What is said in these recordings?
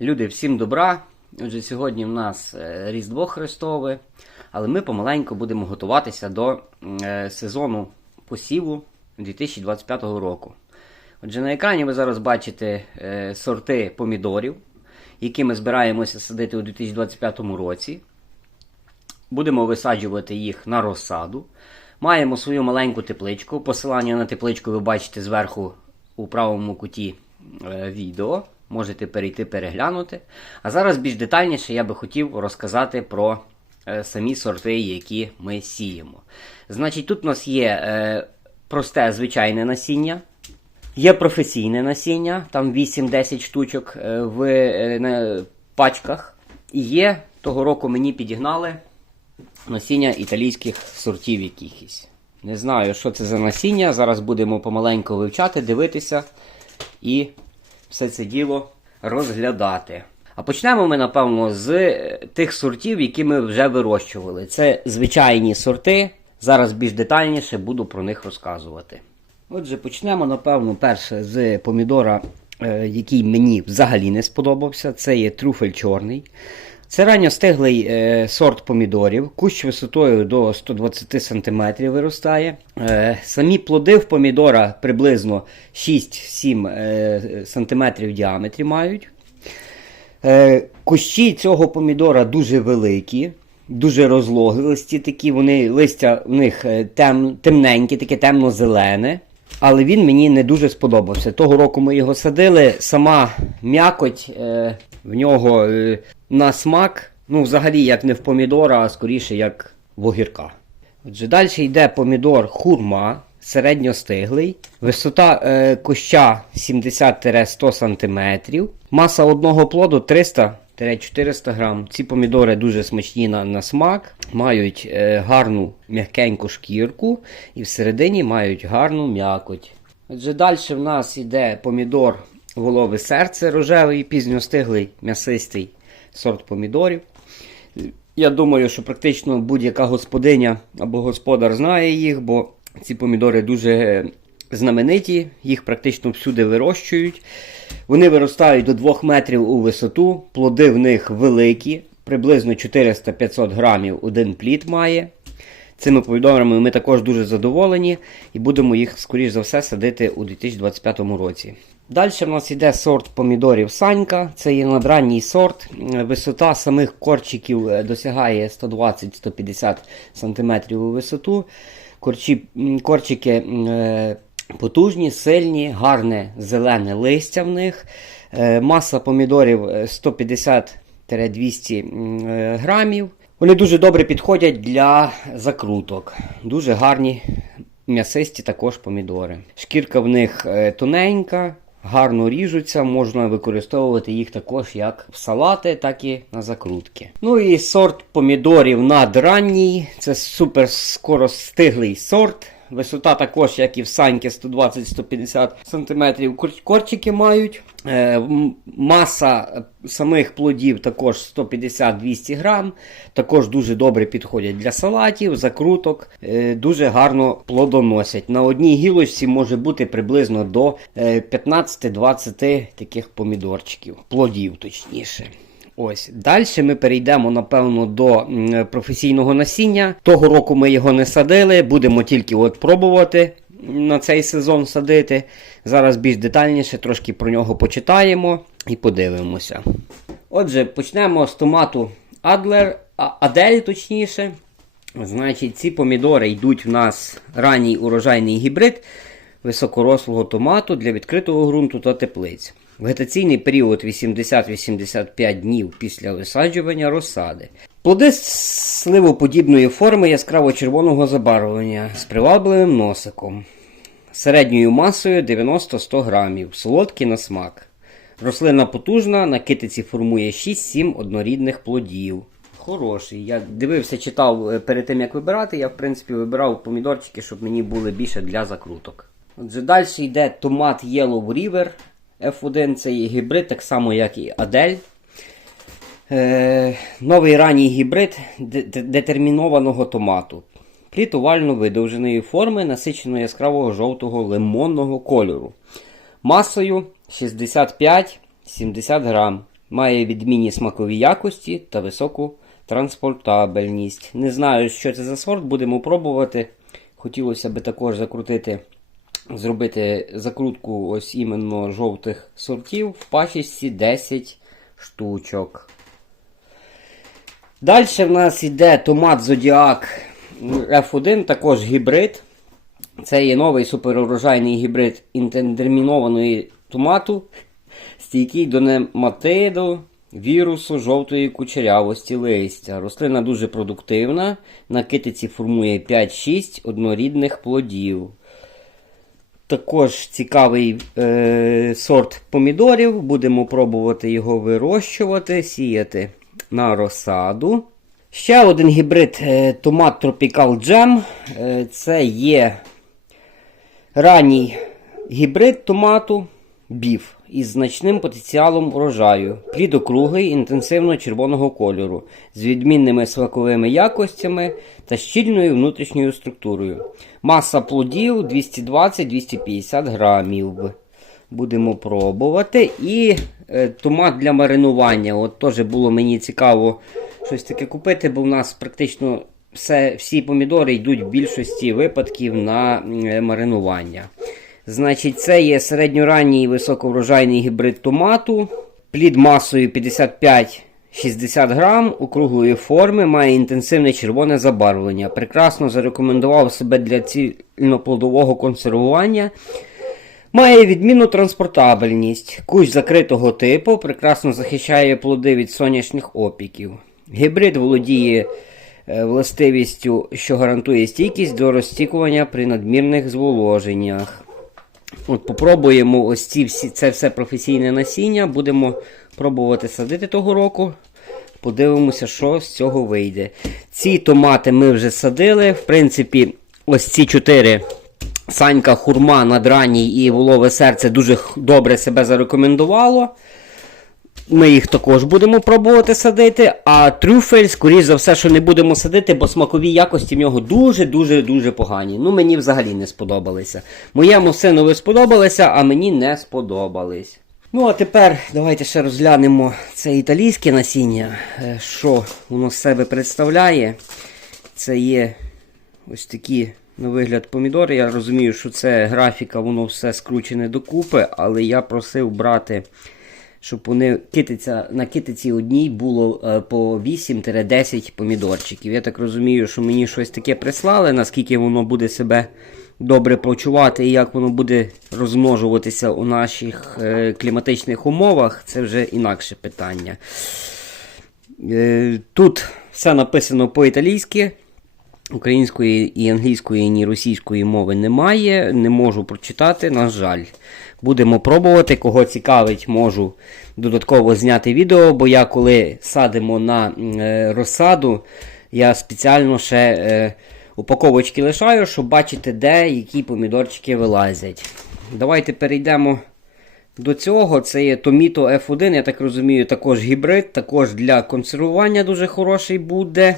Люди, всім добра. Отже, сьогодні в нас е, Різдво Христове, але ми помаленьку будемо готуватися до е, сезону посіву 2025 року. Отже, на екрані ви зараз бачите е, сорти помідорів, які ми збираємося садити у 2025 році. Будемо висаджувати їх на розсаду. Маємо свою маленьку тепличку. Посилання на тепличку ви бачите зверху у правому куті відео. Можете перейти переглянути. А зараз більш детальніше я би хотів розказати про е, самі сорти, які ми сіємо. Значить, тут у нас є е, просте звичайне насіння. Є професійне насіння, там 8-10 штучок е, в на пачках. І є, того року мені підігнали насіння італійських сортів якихось. Не знаю, що це за насіння. Зараз будемо помаленьку вивчати, дивитися і все це діло розглядати. А почнемо ми, напевно, з е, тих сортів, які ми вже вирощували. Це звичайні сорти. Зараз більш детальніше буду про них розказувати. Отже, почнемо, напевно, перше з помідора, е, який мені взагалі не сподобався. Це є трюфель чорний. Це ранньостиглий е, сорт помідорів, кущ висотою до 120 см виростає. Е, самі плоди в помідора приблизно 6-7 е, см в діаметрі мають. Е, кущі цього помідора дуже великі, дуже розлоглисті такі, вони листя в них е, тем, темненькі, таке темно-зелене. Але він мені не дуже сподобався. Того року ми його садили. Сама м'якоть е, в нього е, на смак, ну, взагалі, як не в помідора, а скоріше як в огірка. Отже, далі йде помідор хурма, середньостиглий. Висота е, куща 70-100 см. Маса одного плоду 300-400 грам. Ці помідори дуже смачні на, на смак, мають е, гарну м'якеньку шкірку і всередині мають гарну м'якоть. Отже, далі в нас йде помідор голови серце рожевий, пізньостиглий, м'ясистий сорт помідорів. Я думаю, що практично будь-яка господиня або господар знає їх, бо ці помідори дуже знамениті, їх практично всюди вирощують. Вони виростають до 2 метрів у висоту, плоди в них великі, приблизно 400-500 грамів один плід має. Цими помідорами ми також дуже задоволені і будемо їх, скоріш за все, садити у 2025 році. Далі в нас йде сорт помідорів Санька. Це є надранній сорт. Е, Висота самих корчиків е, досягає 120-150 см у висоту. Корчі, корчики е, потужні, сильні, гарне зелене листя в них. Маса помідорів е, 150-200 м, е, грамів. Вони дуже добре підходять для закруток. Дуже гарні м'ясисті також помідори. Шкірка в них тоненька, гарно ріжуться, можна використовувати їх також як в салати, так і на закрутки. Ну і сорт помідорів надранній. Це супер скоростиглий сорт. Висота також, як і в саньки, 120-150 см кор- корчики мають. Е, маса е, самих плодів також 150-200 грам. Також дуже добре підходять для салатів, закруток. Е, дуже гарно плодоносять. На одній гілочці може бути приблизно до е, 15-20 таких помідорчиків, плодів точніше. Ось далі ми перейдемо, напевно, до професійного насіння. Того року ми його не садили, будемо тільки от пробувати на цей сезон садити. Зараз більш детальніше трошки про нього почитаємо і подивимося. Отже, почнемо з томату Адлер, Адель, точніше. Значить, ці помідори йдуть в нас ранній урожайний гібрид високорослого томату для відкритого ґрунту та теплиць. Вегетаційний період 80-85 днів після висаджування розсади. Плоди сливоподібної форми яскраво-червоного забарвлення з привабливим носиком. Середньою масою 90-100 грамів, солодкі на смак. Рослина потужна, на китиці формує 6-7 однорідних плодів. Хороший. Я дивився, читав е, перед тим, як вибирати. Я, в принципі, вибирав помідорчики, щоб мені були більше для закруток. Отже, далі йде томат Yellow River F1. Це є гібрид, так само, як і Адель. Е, новий ранній гібрид де- де- детермінованого томату. Плід овально видовженої форми, насичено яскравого жовтого лимонного кольору. Масою 65-70 грам. Має відмінні смакові якості та високу транспортабельність. Не знаю, що це за сорт, будемо пробувати. Хотілося б також закрутити, зробити закрутку ось іменно жовтих сортів в пачечці 10 штучок. Далі в нас йде томат Зодіак F1, також гібрид. Це є новий суперурожайний гібрид інтермінованої томату, стійкий до нематиду, вірусу жовтої кучерявості листя. Рослина дуже продуктивна. На китиці формує 5-6 однорідних плодів. Також цікавий е, сорт помідорів. Будемо пробувати його вирощувати, сіяти на розсаду. Ще один гібрид е, томат Tropical Jam. Е, це є ранній гібрид томату біф із значним потенціалом урожаю. Плід округлий, інтенсивно червоного кольору, з відмінними смаковими якостями та щільною внутрішньою структурою. Маса плодів 220-250 грамів. Будемо пробувати. І е, томат для маринування. От теж було мені цікаво щось таке купити, бо в нас практично все, всі помідори йдуть в більшості випадків на е, маринування. Значить, це є середньоранній високоврожайний гібрид томату. Плід масою 55-60 грам, округлої форми, має інтенсивне червоне забарвлення. Прекрасно зарекомендував себе для цільноплодового консервування. Має відмінну транспортабельність. Кущ закритого типу прекрасно захищає плоди від сонячних опіків. Гібрид володіє е, властивістю, що гарантує стійкість до розтікування при надмірних зволоженнях. От Попробуємо ось ці всі, це все професійне насіння. Будемо пробувати садити того року. Подивимося, що з цього вийде. Ці томати ми вже садили. В принципі, ось ці чотири Санька, хурма, надраній і волове серце дуже добре себе зарекомендувало. Ми їх також будемо пробувати садити. А трюфель, скоріш за все, що не будемо садити, бо смакові якості в нього дуже-дуже дуже погані. Ну, мені взагалі не сподобалися. Моєму синові сподобалися, а мені не сподобались. Ну, а тепер давайте ще розглянемо це італійське насіння. Е, Що воно себе представляє? Це є ось такі на вигляд помідори. Я розумію, що це графіка, воно все скручене докупи, але я просив брати, щоб вони китиця, на китиці одній було е, по 8-10 помідорчиків. Я так розумію, що мені щось таке прислали, наскільки воно буде себе добре почувати і як воно буде розмножуватися у наших е, кліматичних умовах, це вже інакше питання. Е, Тут все написано по-італійськи. Української і англійської, ні російської мови немає. Не можу прочитати, на жаль. Будемо пробувати. Кого цікавить, можу додатково зняти відео, бо я коли садимо на е, розсаду, я спеціально ще е, упаковочки лишаю, щоб бачити, де які помідорчики вилазять. Давайте перейдемо до цього. Це є Tomito F1, я так розумію, також гібрид, також для консервування дуже хороший буде.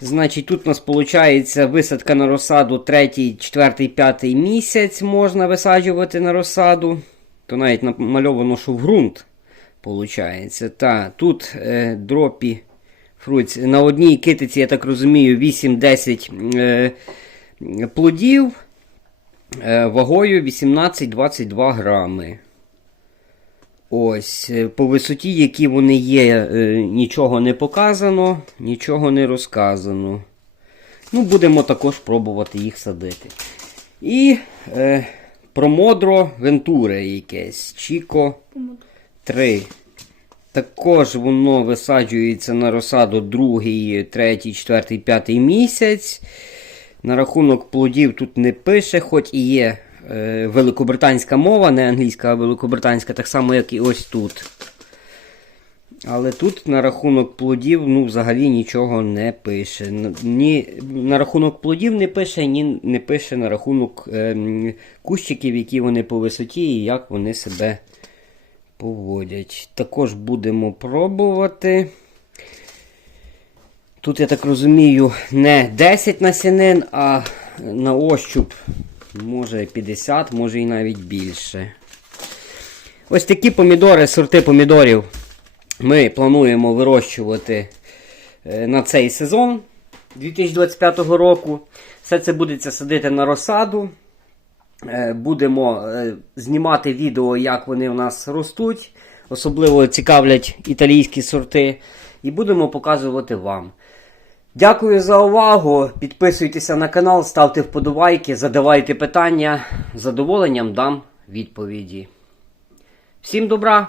Значить, тут у нас виходить висадка на розсаду 3, 4, 5 місяць можна висаджувати на розсаду. То навіть намальовано, що в ґрунт. Получається. Та, тут е, дропі фруць. На одній китиці, я так розумію, 8-10 е, плодів е, вагою 18-22 грами. Ось, е, по висоті, які вони є, е, нічого не показано, нічого не розказано. Ну, будемо також пробувати їх садити. І е, промодро Вентуре якесь. Чіко 3. Також воно висаджується на розсаду 2, 3, 4, 5 місяць. На рахунок плодів тут не пише, хоч і є великобританська мова, не англійська, а великобританська, так само, як і ось тут. Але тут на рахунок плодів ну, взагалі нічого не пише. Ні на рахунок плодів не пише, ні не пише на рахунок ем, кущиків, які вони по висоті і як вони себе поводять. Також будемо пробувати. Тут, я так розумію, не 10 насінин, а на ощуп може 50, може і навіть більше. Ось такі помідори, сорти помідорів ми плануємо вирощувати е, на цей сезон 2025 року. Все це будеться садити на розсаду. Е, Будемо е, знімати відео, як вони в нас ростуть. Особливо цікавлять італійські сорти. І будемо показувати вам. Дякую за увагу. Підписуйтеся на канал, ставте вподобайки, задавайте питання. З задоволенням дам відповіді. Всім добра!